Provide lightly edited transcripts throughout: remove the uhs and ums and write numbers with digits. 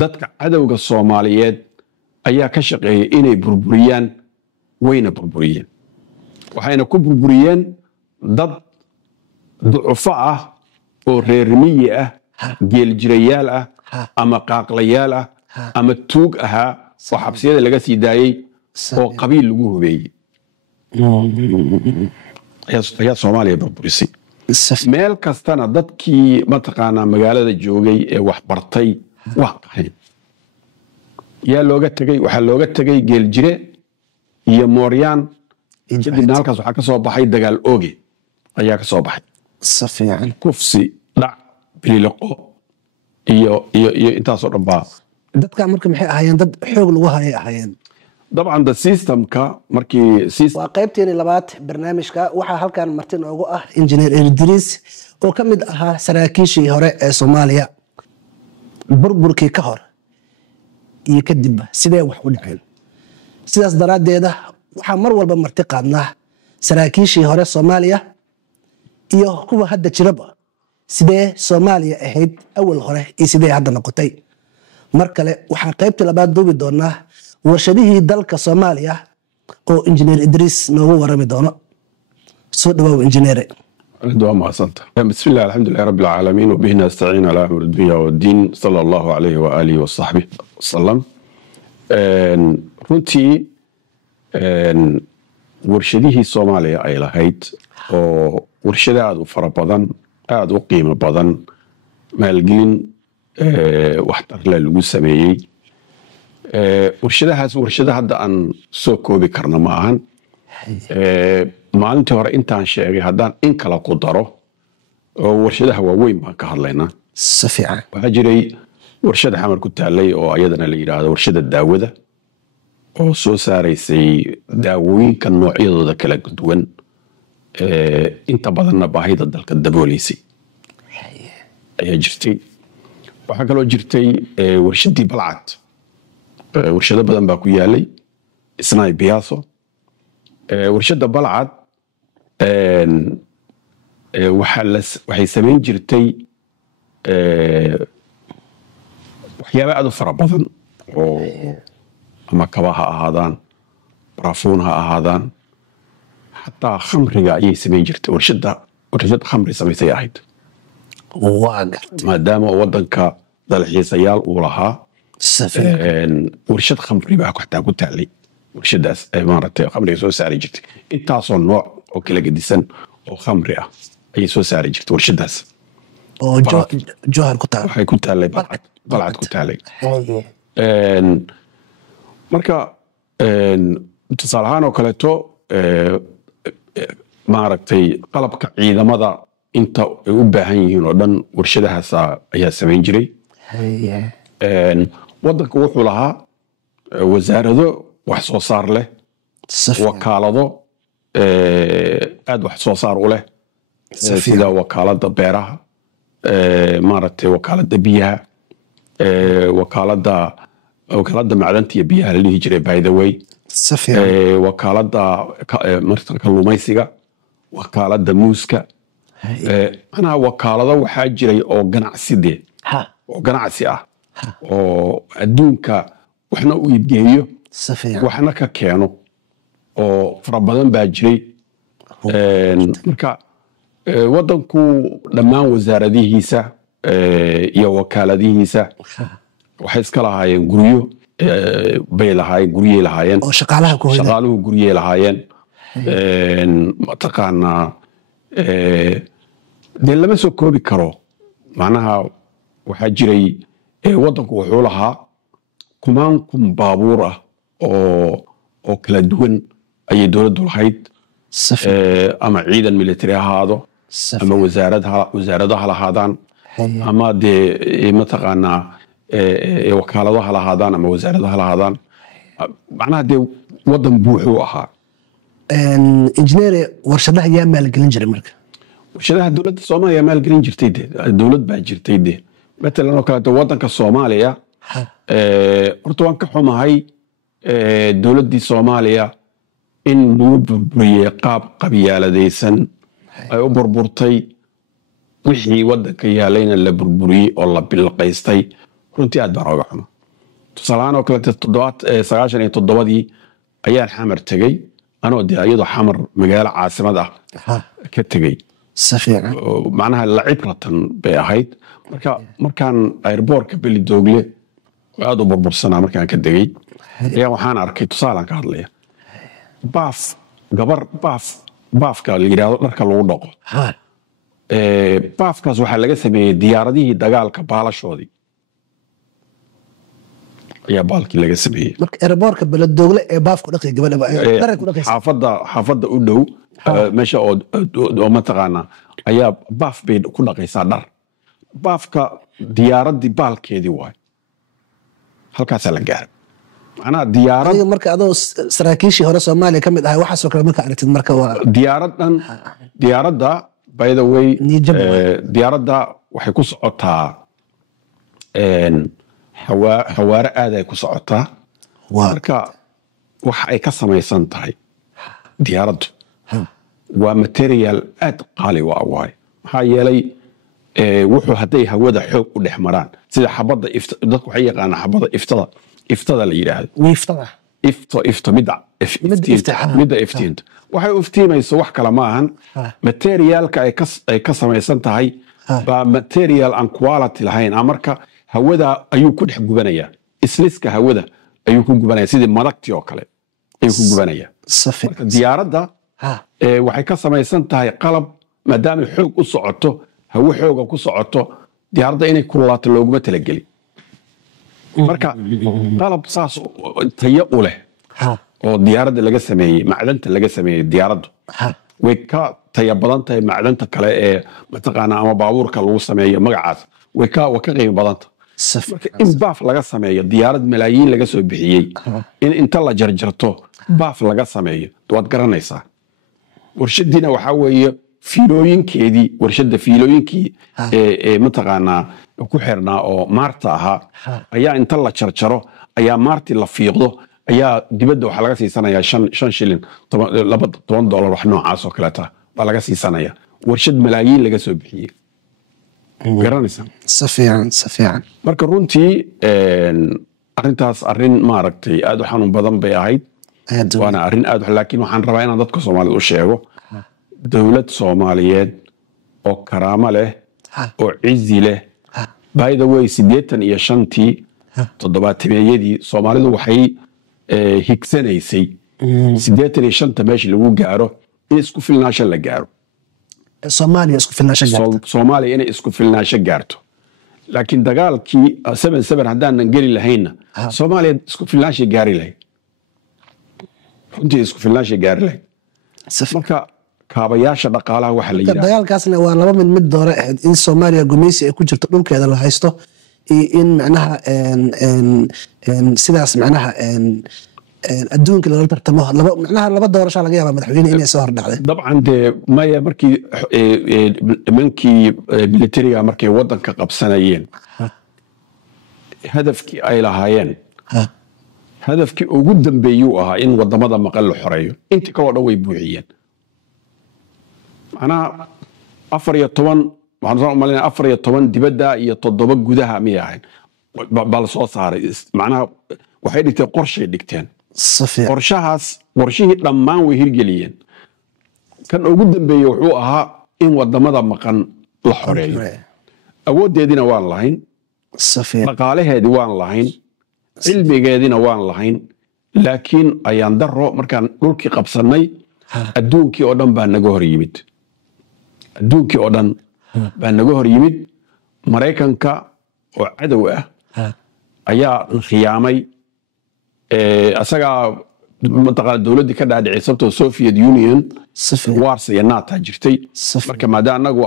dadka cadowga Soomaaliyeed ayaa ka shaqeeyay inay burburiyaan wayna burburiyeen waxayna ku burburiyeen dad ducufo ah oo reer miyi ah geel jirayaal ah ama qaaqlayaal ah ama tuug ahaa oo xabsiyada laga sii daayay oo qabiil lagu hubeeyay ayaa Soomaaliya burburisay meel kastana dadkii mataqaanaa magaalada joogay ee wax bartay wax qaxay yaa looga tagay waxa looga tagay geel jire iyo Mooryaan kadibna halkaas waxaa ka soo baxay dagaal ooge ayaa ka soo baxay safiican kufsi dhac biliqo iyo intaasoo dhan baa dadka marka maxay ahaayeen dad xoog lagu hayay ahaayeen dabcan the systemka markii waa qaybteeni labaad barnaamijka waxaa halkan marti noogu ah injineer Idriis oo ka mid ahaa saraakiishii hore ee Soomaaliya burburkii ka hor iyo kadib sidee wax u dhaceen sidaas daraadeeda waxaa mar walba marti qaadnaa saraakiishii hore Soomaaliya iyo kuwa hadda jiraba sidee Soomaaliya ahayd awal hore iyo sidee hadda noqotay mar kale waxaa qaybta labaad duubi doonaa warshadihii dalka Soomaaliya oo injineer Idriis noogu warami doono soo dhawaw injineer دعاء ما أصلت بسم الله الحمد لله رب العالمين وبه نستعين على أمر الدنيا والدين صلى الله عليه وآله وصحبه وسلم runtii warshadihii Soomaaliya ay lahayd oo warshado aad u fara badan aad u qiimo badan maalgelin waxtar leh lagu sameeyay warshadahaas warshada hadda aan soo koobi karno ma ahan maalintii hore intaan sheegay haddaan in kala ku daro oo warshadaha waaweyn baan ka hadlaynaa safiican waxaa jiray warshada xamar ku taalay oo ayadana la yiraahdo warshada daawada oo soo saaraysay daawooyinka noocyadooda kala duwan inta badanna baahida dalka dabooleysay ayaa jirtay waxaa kaloo jirtay warshadii Balcad warshado badan baa ku yaalay isnaay biyaaso warshada Balcad waxay samayn jirtay waxyaabo aad u fara badan oo ama kaba ha ahaadaan barafuun ha ahaadaan xataa khamriga ayay samayn jirtay warshad khamri samaysay ahayd maadaama wadanka dalxiisayaal uu lahaa warshad khamri baa xataa ku taalay warshadaas maaragtay khamriga soo saari jirtay intaasoo nooc oo kala gedisan oo khamri ah ayay soo saari jirtay warshadaas oo jawhar ku taal waxay ku taalay Balcad ku taalay marka tusaale ahaan oo kaleeto maaragtay qalabka ciidamada inta ay u baahan yihiin oo dhan warshadahaas ayaa samayn jiray wadanka wuxuu lahaa wasaarado wax soo saar leh wakaalado aad wax soo saar u leh sida wakaalada beeraha maaragtay wakaalada biyaha wakaalada macdanta iyo biyaha la dhihi jiray by the way wakaalada kalluumaysiga wakaalada muuska anaa wakaalado waxaa jiray oo ganacsi ah oo adduunka waxna u iibgeeyo waxna ka keeno oo fara badan baa jiray marka wadanku dhammaan wasaaradihiisa iyo wakaaladihiisa waxay iska lahaayeen guryo bay lahaayeen guryay lahaayeen oo shaqaaluhu guryay lahaayeen mataqaanaa dee lama soo koobi karo macnaha waxaa jiray wadanku wuxuu lahaa kumaan baabuur ah oo kala duwan ayay dowladdu lahayd ama ciidan military ahaado ama wasaaradaha lahaadaan ama dee mataqaanaa wakaaladaha lahaadaan ama wasaaradaha lahaadaan macnaha dee wadan buuxuu ahaa injineer warshadaha yaa maalgelin jiray marka warshadaha dowladda Soomaaliya maalgelin jirtay dowlad baa jirtay مثلا لو كانت ودنك الصومالية horta waan ka xumahay dowladdii Soomaaliya in lagu burburiyay qaab qabyaaladaysan ay u burburtay wixii wadanka yaalayna la burburiyay oo la bilqaystay runtii aad baan ooga xumo tusaalahaan oo kaleete 97 ayaan xamar tegey anoo dee iyadoo xamar magaalo caasimad ah ka tegey macnaha la cibratan bay ahayd markaan airboortka Beledoogle aad u burbursanaa markaan ka degay ayaa waxaan arkay tusaalaan ka hadlaya baafka la yidhaahdo dharka lagu dhaqo baafkaas waxaa laga sameeyey diyaaradihii dagaalka baalashoodii ayaa baalkii laga sameeyey marka airboortka Beledoogle ee baafku dhaqay gabadha xaafadda u dhow meesha oo mataqaanaa ayaa baaf bay ku dhaqaysaa dhar baafka diyaaradii baalkeedii waay halkaasaa la gaaray macnaha diyaarad marka adoo saraakiishii hore Soomaaliya ka mid ahay waxaasoo kale marka aragtid marka waa diyaaradda by the way diyaaradda waxay ku socotaa xawaare aad ay ku socotaa marka waxa ay ka samaysan tahay diyaaraddu waa material aad qaali u ah waay maxaa yeelay wuxuu hadday hawada xoog u dhex maraan sida xabadda dadku waxay yaqaanaa xabadda iftada la yidhaahdo midda iftiinta waxay iftiimayso wax kale ma ahan materialka ay ka samaysan tahay baa material aan quality lahayn marka hawada ayuu ku dhex gubanayaa isliska hawada ayuu ku gubanaya sidii madagtii oo kale ayuu ku gubanayaa marka diyaaradda waxay ka samaysan tahay qalab maadaamay xoog u socoto hawo xooga ku socoto diyaaradda inay kululaato looguma talagelin marka qalab saas tayo u leh oo diyaaradda laga sameeyey macdanta laga sameeyey diyaaraddu way ka tayo badan tahay macdanta kale ee mataqaanaa ama baabuurka lagu sameeyo magacaas way ka qiimo badanta marka in baaf laga sameeyo diyaarad malaayiin laga soo bixiyey in inta la jarjarto baaf laga sameeyo waad garanaysaa warshadiina waxaa weeye warshada fiilooyinkii ee mataqaanaa ku xirnaa oo maarta ahaa ayaa inta la jarjaro ayaa maartii la fiiqdo ayaa dibadda waxaa laga siisanayaa 5 shilin $10 wax noocaas oo kaleeta baa laga siisanaya warshad malaayiin laga soo bixiyey garanaysaa si fiican marka runtii arrintaas arrin maaragtay aad u xanuun badan bay ahayd waana arrin aad laakiin waxaan rabaa inaan dadka Soomaalida u sheego dawlad Soomaaliyeed oo karaamo leh oo cizi leh by the way 85tii 70yadii Soomaalidu waxay higsanaysay 85 meeshii lagu gaaro in isku filnaansho la gaaro Soomaaliya inay isku filnaansho gaarto laakiin dagaalkii 77 haddaanan geli lahayna Soomaaliya isku filnaansho gaari lahayd runtii isku filnaansho gaari lahayd marka kaabayaasha dhaqaalaha waxa la yiraahdo dagaalkaasna waa laba mid doore ahayd in Soomaaliya gumeysi ay ku jirto dhulkeeda la haysto in macnaha sidaas macnaha adduunka la tartamo laba doorasho laga yaabaa madaxweyne inay soo hordhacday dabcan de maya markii militariga markay wadanka qabsanayeen hadafkii ay lahaayeen hadafkii ugu dambeeyay ahaa in wadamada maqal la xoreeyo intii kale oo dhan way buuxiyeen macnaha 14 waxaan soo umaleynaa 14 dibadda iyo 7 gudaha ma yahay bal soo saaray macnaha waxay dhigteen qorshe dhigteen qorshihii dhammaan way hirgeliyeen kan ugu dambeeyay wuxuu ahaa in wadamada maqan la xoreeyo awoodeedina waan lahayn dhaqaalaheedii waan lahayn cilmigeedina waan lahayn laakiin ayaan daro markaan dhulkii qabsanay adduunkii oo dhan baa naga hor yimid Mareykanka oo cadow ah ayaa khiyaamay asagaa mataqaana dawladdii ka dhaadhicay sababtoo Soviet Union Warsaw iyo NATO jirtay marka maadaama anagu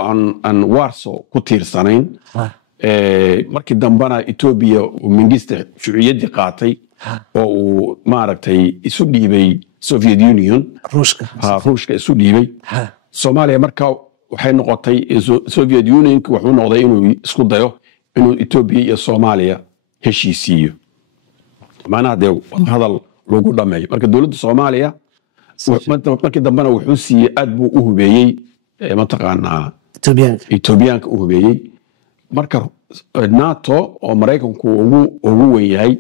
aan Warsaw ku tiirsanayn markii dambana Ethiopia mingista shuuciyadii qaatay oo uu maaragtay isu dhiibay Soviet Union Ruushka isu dhiibay Soomaaliya marka waxay noqotay Soviet Union wuxuu noqday inuu isku dayo inuu Ethiopia iyo Soomaaliya heshiisiyo macnaha de hadal lagu dhameeyo marka dawladda Soomaaliya markii dambana wuxuu siiyay aad buu u hubeeyay mataqaanaa Ethiopianka u hubeeyay marka nato oo maraykanku ugu weyn yahay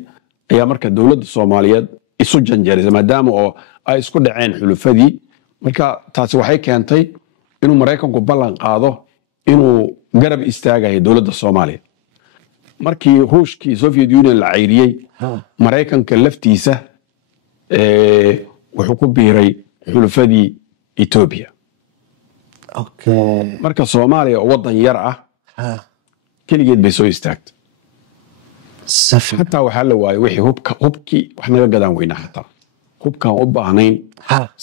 ayaa marka dowladda soomaaliyeed isu janjeerisa maadaama oo ay isku dhaceen xulufadii marka taasi waxay keentay inuu maraykanku ballan qaado inuu garab istaagayo dowladda soomaaliya markii ruushkii soviet union la cayriyey maraykanka laftiisa wuxuu ku biiray xulufadii etoobiya marka soomaaliya oo waddan yar ah keligeed bay soo istaagtay xataa waxaa la waayay wixii hubkii wax naga gadaan weynaa xataa hubkaan u baahnayn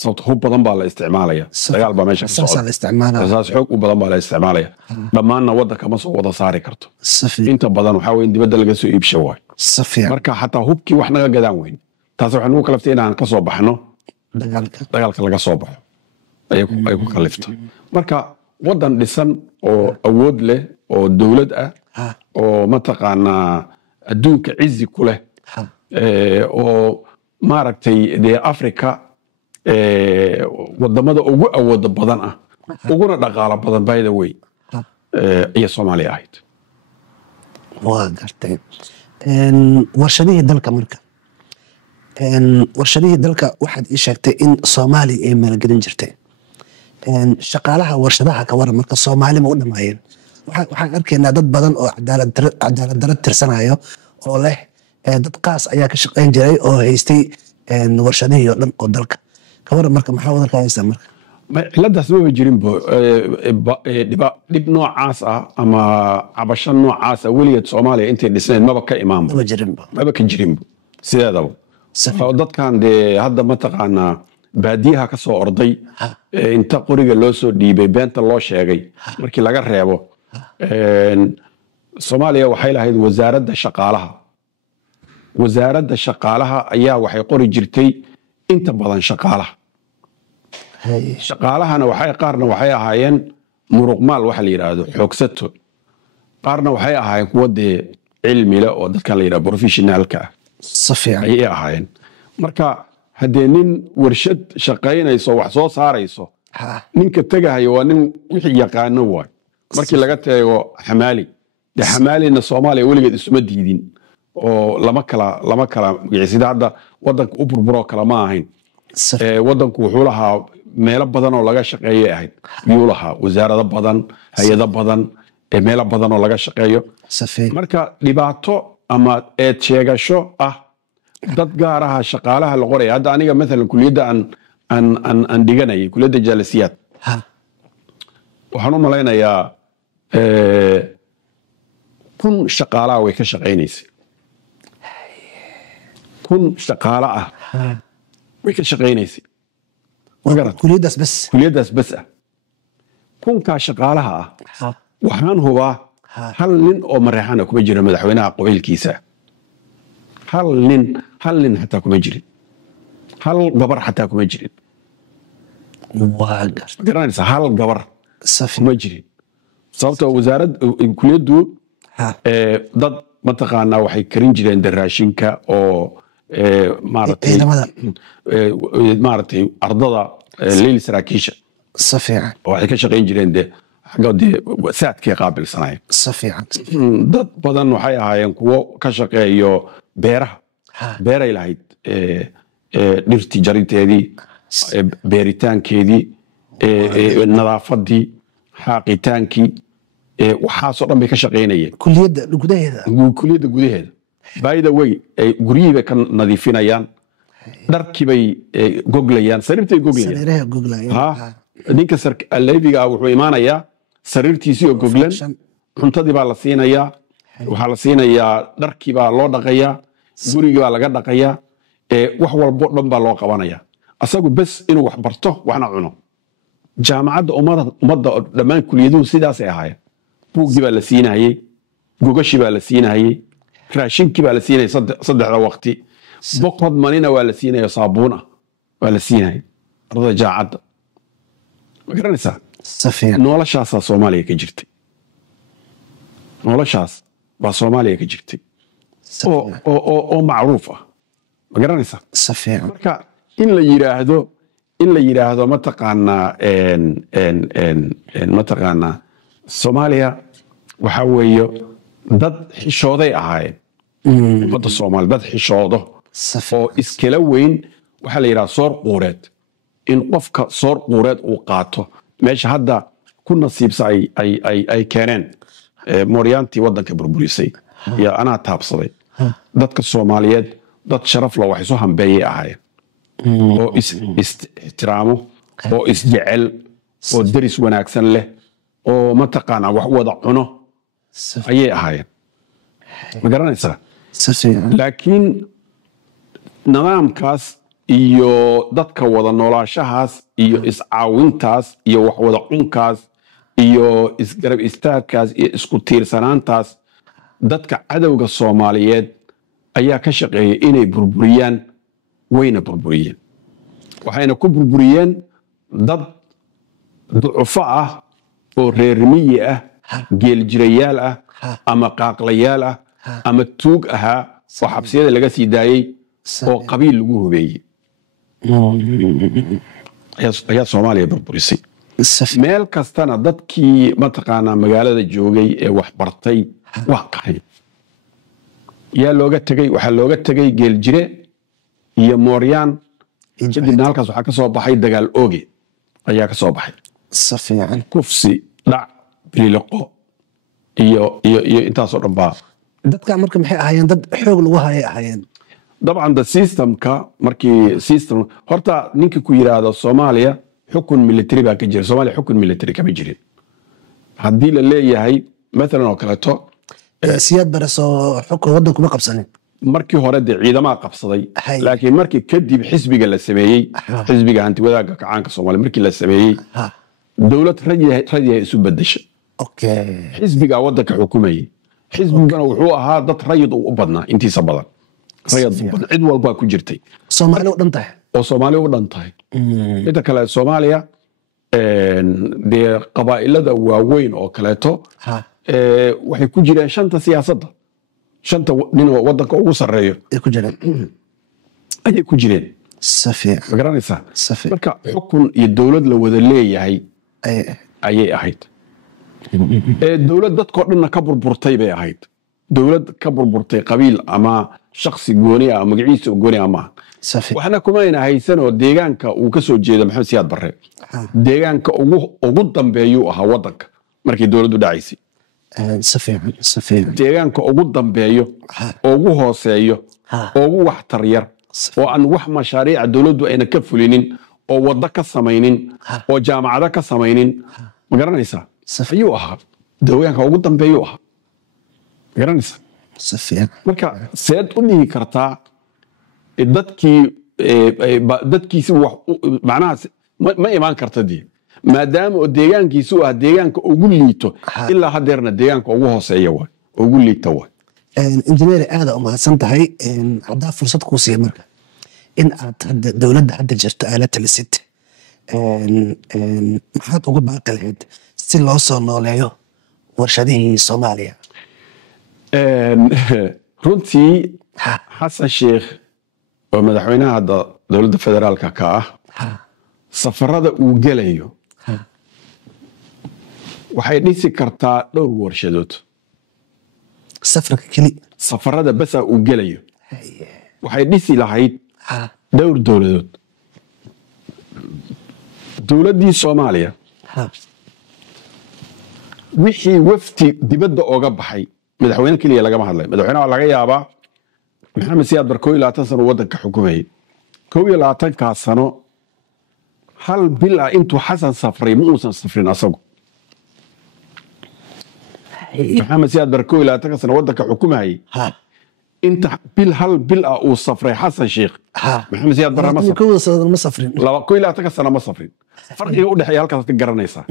sababto hub badan baa la isticmaalaya dagaal baa meesha saas xoog u badan baa la isticmaalaya dhammaanna waddanka ma soo wada saari karto inta badan waxaa weye in dibadda laga soo iibsha waayo marka xataa hubkii wax naga gadaan weyn taas waxay nagu kalaftay inaan ka soo baxno dagaalka laga soo baxo ay ku kalifta marka waddan dhisan oo awood leh oo dowlad ah oo mataqaanaa adduunka cizi ku leh oo maaragtay dee africa wadamada ugu awooda badan ah uguna dhaqaalo badan by the way iyo soomaaliya ahayd waa gartay warshadihii dalka marka warshadihii dalka waxaad ii sheegtay in soomaaliya ay maalgelin jirtay shaqaalaha warshadaha ka waran marka soomaali ma u dhamaayeen waxaan arkaynaa dad badan oo cadaalad daro tirsanayo oo leh dad qaas ayaa ka shaqayn jiray oo haystay warshadihii oo dhan oo dalka ka waran marka maxaa wadanka haystaa marka ciladaas maba jirinbo dhib noocaas ah ama cabasho noocaas ah weligeed soomaaliya intay dhisnayd maba ka imaanbo maba ka jirinbo sideedaba dadkan dee hadda mataqaanaa baadiyaha ka soo orday inta qoriga loo soo dhiibay beenta loo sheegay markii laga reebo soomaaliya waxay lahayd wasaaradda shaqaalaha ayaa waxay qori jirtay inta badan shaqaalahana qaarna waxay ahaayeen muruqmaal waxa la yidhaahdo xoogsato qaarna waxay ahaayeen kuwa dee cilmile oo dadkan la yidhahdo professionaalka ah ayay ahaayeen marka haddee nin warshad shaqaynayso wax soo saarayso ninka tegahayo waa nin wixii yaqaano waay markii laga teego xamaali dee xamaalina soomaaliya weligeed isuma diidin oo lama kala sida hadda wadanka u burburoo kale ma ahayn wadanku wuxuu lahaa meelo badan oo laga shaqeeyay ahayd yuu lahaa wasaarado badan hay-ado badan meelo badan oo laga shaqeeyo marka dhibaato ama eed sheegasho ah dad gaar aha shaqaalaha la qoraya hadda aniga maalan kuliyadda aan dhiganayay kuliyadda jaalisiyaad waxaan u malaynayaa 1,000 shaqaalaha way ka shaqaynaysay 1,000 shaqaale ah way ka shaqaynaysay kuliyaddaas bas ah 1,000kaa shaqaalaha ah waxaan hubaa hal nin oo mareexana kuma jira madaxweynaha qabiilkiisa hal nin xataa kuma jirin hal gabar xataa kuma jirin garanaysa hal gabar kuma jirin sababtoo wasaarad kuliyaddu dad mataqaanaa waxay karin jireen daraashinka oo maaragtay ardada leyl saraakiisha oo waxay ka shaqayn jireen dee xagga dee saadkay qaabilsanayeen dad badan waxay ahaayeen kuwo ka shaqeeyo beeray lahayd dhirtii jarinteedii beeritaankeedii nadaafadii xaaqitaankii waxaasoo dhan bay ka shaqaynayeen kuliyadda gudaheeda by the way guryihii bay ka nadiifinayaan dharkii bay goglayaan sariirtay goglayaan ninka leebiga wuxuu imaanayaa sariirtiisii oo goglan cuntadii baa la siinayaa waxaa la siinayaa dharkii baa loo dhaqayaa gurigii baa laga dhaqayaa wax walbo dhan baa loo qabanaya asagu bes inuu wax barto waxna cuno jaamacadda ummadda dhammaan kuliyaduhu sidaasay ahaayeen buuggii baa la siinayey gogashii baa la siinayey raashinkii baa la siinayay saddexda waqti boqod manina waa la siinaya saabuun ah waa la siinayay ardada jaamacadda ma garanaysaa noloshaasaa soomaaliya ka jirtay noloshaas baa soomaaliya ka jirtay oo macruuf ah ma garanaysaa marka in la yidhaahdo mataqaanaa soomaaliya waxa weeye dad xishooday ahaayeen ummadda Soomaali dad xishoodo oo iskala weyn waxa la yiraahdaa soor quureed in qofka soor quureed uu qaato meesha hadda ku nasiibsa ay keeneen mooryaantii waddanka burburisay iyo anaa taabsaday dadka Soomaaliyeed dad sharaf leh waxay soo hambeeyay ahaayeen oo ixtiraamo oo isjecel oo daris wanaagsan leh oo ma taqaan wax wada cuno ayay ahaayeen ma garanaysaa laakiin nidaamkaas iyo dadka wada noolaashahaas iyo iscaawintaas iyo wax wada cunkaas iyo isgarab istaagkaas iyo isku tiirsanaantaas dadka cadowga Soomaaliyeed ayaa ka shaqeeyay inay burburiyaan wayna burburiyeen waxayna ku burburiyeen dad ducufo ah oo reer miyi ah geel jirayaal ah ama qaaqlayaal ah ama tuug ahaa oo xabsiyada laga sii daayay oo qabiil lagu hubeeyay ayaa Soomaaliya burburisay meel kastana dadkii ma taqaanaa magaalada joogay ee wax bartay wax qaxay yaa looga tagay waxa looga tagay geel jire iyo mooryaan kadibna halkaas waxaa ka soo baxay dagaal ooge ayaa ka soo baxay safiican kufsi dhac biliqo iyo intaasoo dhan baa dadka marka maxay ahaayeen dad xoog lagu hayay ahaayeen dabcan da systemka markii system horta ninka ku yiraahdo Soomaaliya xukun military baa ka jira Soomaaliya xukun military kama jirin haddii la leeyahay مثلا oo kaleeto siyaad baraso xukun waddan kuma qabsanin markii hore de ciidamada qabsaday laakiin markii kadib xisbiga la sameeyay xisbiga hanti wadaaga kacaanka Soomaaliya markii la sameeyay dawlad rajay isu bedeshay xisbiga waddanka xukumayay xisbigana wuxuu ahaa dad rayid u badnaa intiisa badan rayid cid walba ku jirtay Soomaaliya u dhantahay oo Soomaaliya u dhantahay inta kale Soomaaliya de qabaa'ilada waaweyn oo kaleeto waxay ku jireen shanta siyaasadda shanta nin oo waddanka ugu sareeyo ayay ku jireen safiican ma garanaysaa marka xukun iyo dawlad la wada leeyahay ayay ahayd dawlad dadkoo dhanna ka burburtay bay ahayd dawlad ka burburtay qabiil ama shakhsi gooni ah magaciisa gooni ah ma waxna kuma ayna haysan oo deegaanka uu ka soo jeedo Maxamed Siyaad Barre deegaanka ugu dambeeyuu ahaa waddanka markii dawladdu dhacaysay safiican deegaanka ugu dambeeyo ugu hooseeyo ugu waxtar yar oo aan wax mashaariic dawladdu ayna ka fulinin oo waddo ka samaynin oo jaamacado ka samaynin ma garanaysaa ayuu ahaa deegaanka ugu dambeeyuu ahaa ma garanaysaa safiican marka seed u dhihi kartaa dadkiisi wax macnaha ma imaan karta dii maadaama oo deegaankiisu ah deegaanka ugu liito ilaa hadeerna deegaanka ugu hooseeya waay ugu liita waay injineer aad u mahadsan tahay haddaa fursad kuu siiya marka in aad dowladda hadda jirto aad la talisid maxaad uga baaqi lahayd si loo soo nooleeyo warshadihii Soomaaliya runtii xasan sheekh oo madaxweynaha dowladda federaalka ka ah safarada uu gelayo waxay dhisi kartaa dhowr warshadood safarka keli safarada basa uu gelayo waxay dhisi lahayd dhowr dowladood dowladdii Soomaaliya wixii wafti dibadda ooga baxay madaxweyne kaliya lagama hadlay madaxweynaha laga yaabaa Maxamed Siyaad Barre 20 sano waddanka xukumayay 20 sano hal bil intuu xasan safray ma uusan safrin asagu Maxamed Siyaad Barre 20 sano waddanka xukumayay inta hal bil uu safray xasan sheekh Maxamed Siyaad Barre ma safrin 20 sano ma safrin farqiga u dhaxeeya halkaas ka garanaysaa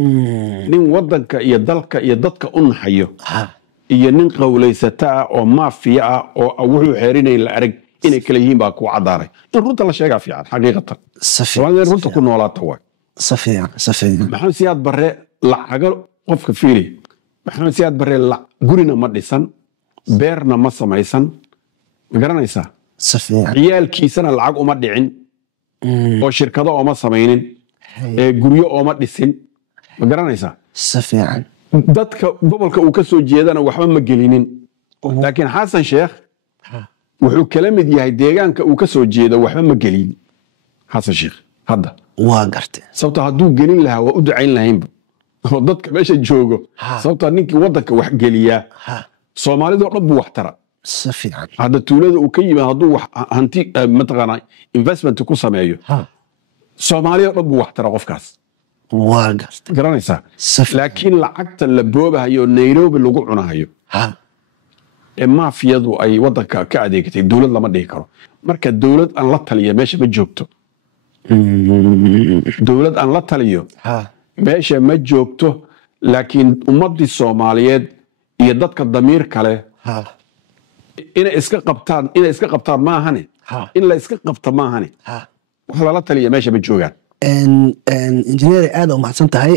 nin waddanka iyo dalka iyo dadka u naxayo iyo nin qowlaysata oo maafiya ah oo wuxuu xeerinay la arag inay kala yihiin baa ku cadaaray in runta la sheegaa fiican xaqiiqatan safiican runta ku noolaata way safiican Maxamed Siyaad Barre lacaga qofka fiiri Maxamed Siyaad Barre gurina ma dhisan beerna ma samaysan ma garanaysaa safiican ciyaalkiisana lacag uma dhicin oo shirkado uma samaynin guryo uma dhisin ma garanaysaa safiican dadka gobolka uu ka soo jeedana waxba ma gelinin laakiin xasan sheekh wuxuu kala mid yahay deegaanka uu ka soo jeedo waxba ma gelin xasan sheekh hadda waa gartay sababta hadduu gelin lahaa waa u ducayn lahaynba oo dadka meesha joogo sababta ninkii waddanka wax geliyaa soomaalidoo dhan buu wax tara si fiican hadda tuulada uu ka yimid hadduu wax hanti mataqaanaa investment ku sameeyo soomaaliyoo dhan buu wax tara qofkaas waa gartay garanaysaa laakiin lacagta la boobahayo Nairobi lagu cunahayo ee maafiyadu ay waddanka ka adeegtay dawlad lama dhihi karo marka dawlad aan la taliyo meesha ma joogto dawlad aan la taliyo meesha ma joogto laakiin ummadii Soomaaliyeed iyo dadka damiir kale inay iska qabtaan ma ahane in la iska qabto ma ahane wax la taliyo meesha ma joogaan injineer aad u mahadsan tahay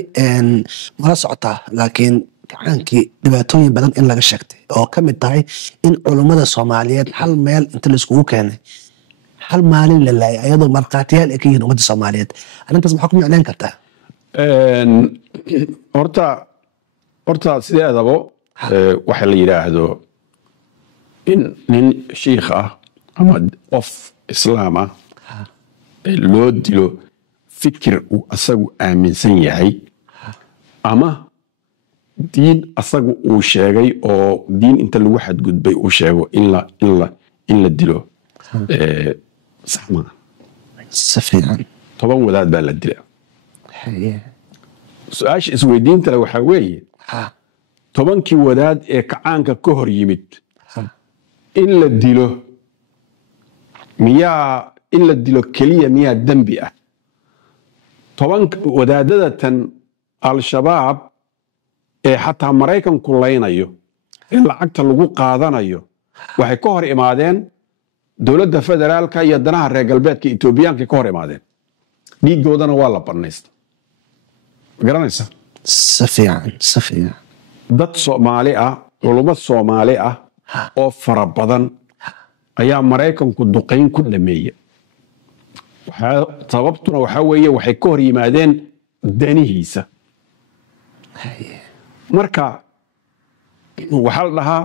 mala socotaa laakiin gacaankii dhibaatooyin badan in laga sheegtay oo ka mid tahay in culummada Soomaaliyeed hal meel inta la iskugu keenay hal maalin la laayay ayadoo marqaatiyaal ay ka yihiin ummadda Soomaaliyeed arrintaas maxaa ku micnayn kartaa horta sideedaba waxa la yiraahdo in nin sheekh ah ama qof islaam ah loo dilo fikir uu asagu aaminsan yahay ama diin asagu uu sheegay oo diin inta lagu xadgudbay uu sheego in la dilo sax ma safiican 10 wadaad baa la dilay su-aasha isweydiinta leh waxaa weeye 10kii wadaad ee kacaanka ka hor yimid in la dilo keliya miyaa dembi ah 10 wadaadada tan al-shabaab ee xataa Maraykanku laynayo in lacagta lagu qaadanayo waxay ka hor imaadeen dawladda federaalka iyo danaha reer galbeedka Itoobiyaanka ka hor imaadeen dhiigoodana waa la banaysta garanaysa safiican dad Soomaali ah culummo Soomaali ah oo fara badan ayaa Maraykanku duqeyn ku dhameeyay sababtuna waxa weeye waxay ka hor yimaadeen danihiisa marka waxaa la dhahaa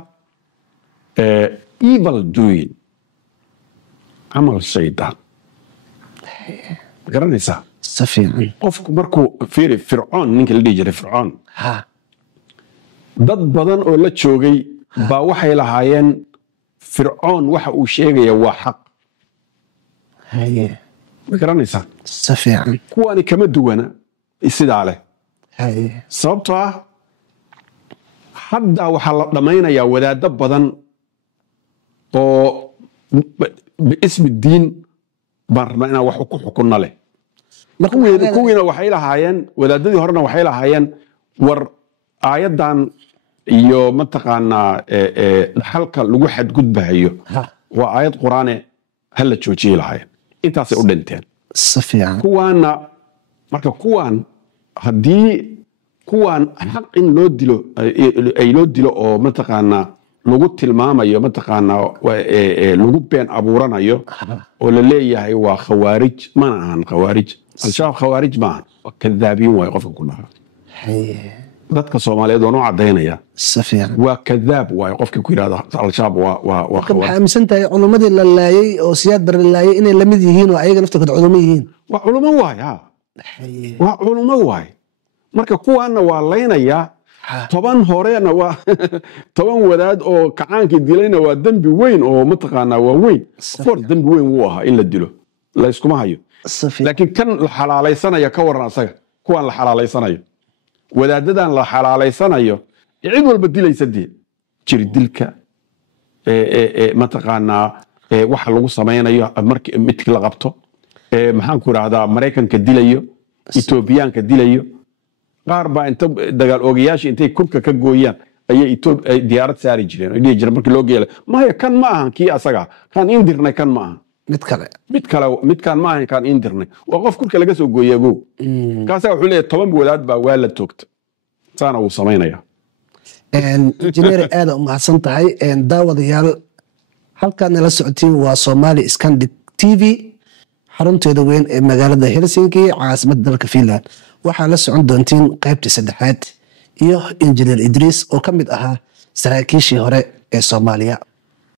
evil doing camal shaydaan garanaysaa safiican qofku markuu fiiri fircoon ninka la dhihi jiray fircoon dad badan oo la joogay baa waxay lahaayeen fircoon waxa uu sheegaya waa xaq ma garanaysaa safiican kuwaani kama duwana sidaa leh sababtoo ah hadda waxaa la dhammaynayaa wadaaddo badan oo biismi diin baan rabnaa inaan wax ku xukunno leh kuwiina waxay lahaayeen wadaadadii horena waxay lahaayeen war aayaddan iyo mataqaanaa dhaxalka lagu xadgudbahayo waa aayad quraane ha la joojiyay lahaayeen intaasay u dhinteen kuwaana marka kuwaan haddii kuwaan xaq in loo dilo ay loo dilo oo mataqaanaa lagu tilmaamayo mataqaanaa lagu been abuuranayo oo la leeyahay waa khawaarij mana ahan khawaarij al-shabaab khawaarij maahan waa kadaabiin waay qofka ku dhaha dadka Soomaaliyeed oo cadeynaya waa kadaab waay qofka ku yiraahdo al-shabaab waa waxaa aaminsan tahay culumadii la laayay oo siyaad bar la laayay inay la mid yihiin oo ayaga naftooda culummo yihiin waa culummo waay waa culummo waay marka kuwaana waa laynaya 10 horena waa 10 wadaad oo kacaankii dilayna waa dambi weyn oo mataqaanaa waa weyn dambi weyn uu ahaa in la dilo la iskuma hayo laakiin kan la xalaalaysanaya ka waran asaga kuwaan la xalaalaysanayo wadaadadan la xalaalaysanayo cid walba dilaysa jiri dilka mataqaanaa waxa lagu samaynayo markii midkii la qabto maxaan ku raahdaa Maraykanka dilayo Itoobiyaanka dilayo qaar baa inta dagaal oogayaasha intay kurka ka gooyaan ayay diyaarad saari jireen oo dhigi jireen markii loo geeyay maya kan ma ahan kii asaga kan in dirnay kan ma ahan mid kan ma ahan kan in dirnay waa qof kurka laga soo gooyago kaasa wuxuu leeyahay 10 wadaad baa waa la toogta saana uu sameynaya injineer aad u mahadsan tahay daawadayaal halkaan la socotiin waa Somali Scandic TV xarunteeda weyn ee magaalada Helsinki caasimadda dalka Finland waxaa la socon doontiin qaybtii 3 iyo injineer idriis oo ka mid ahaa saraakiishii hore ee Soomaaliya.